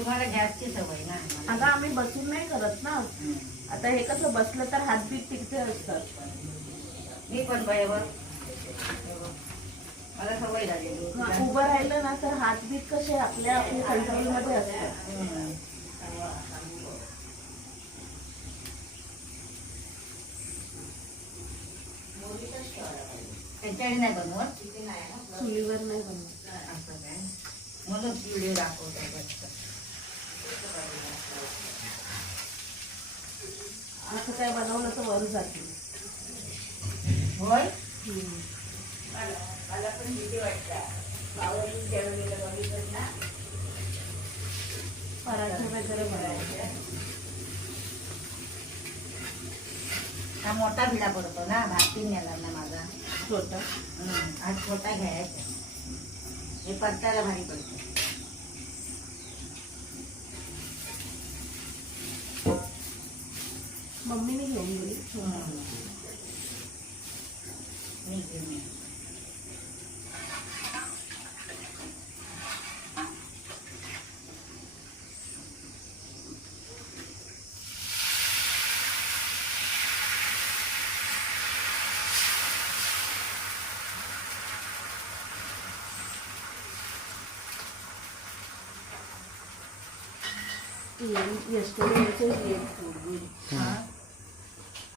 तुम्हाला गॅसची सवय ना. अगं आम्ही बसून नाही करत ना. आता हे कसं बसलं तर हातबीत तिथे असतात. मी पण बरोबर मला सवय झालेली. उभं राहिलं ना तर हातबीत कसे आपल्या कंट्रोलमध्ये असतात. त्याच्याने नाही बनवत, चुलीवर नाही बनवत. असं काय म्हणून व्हिडिओ दाखवतात. असं काय बनवलं तर वर जाते. होय मला पण भीती वाटतं. आवडून जेवलेलं बघितलं ना, पराठे वगैरे बनवायचे. हा मोठा भिडा पडतो ना, भाकरी नेला ना माझा छोटा. हा छोटा घ्यायचा. हे परतायला भारी पडतो. मम्मीने घेऊन गेली. मी घेऊन ये. yesterday also he had food. हा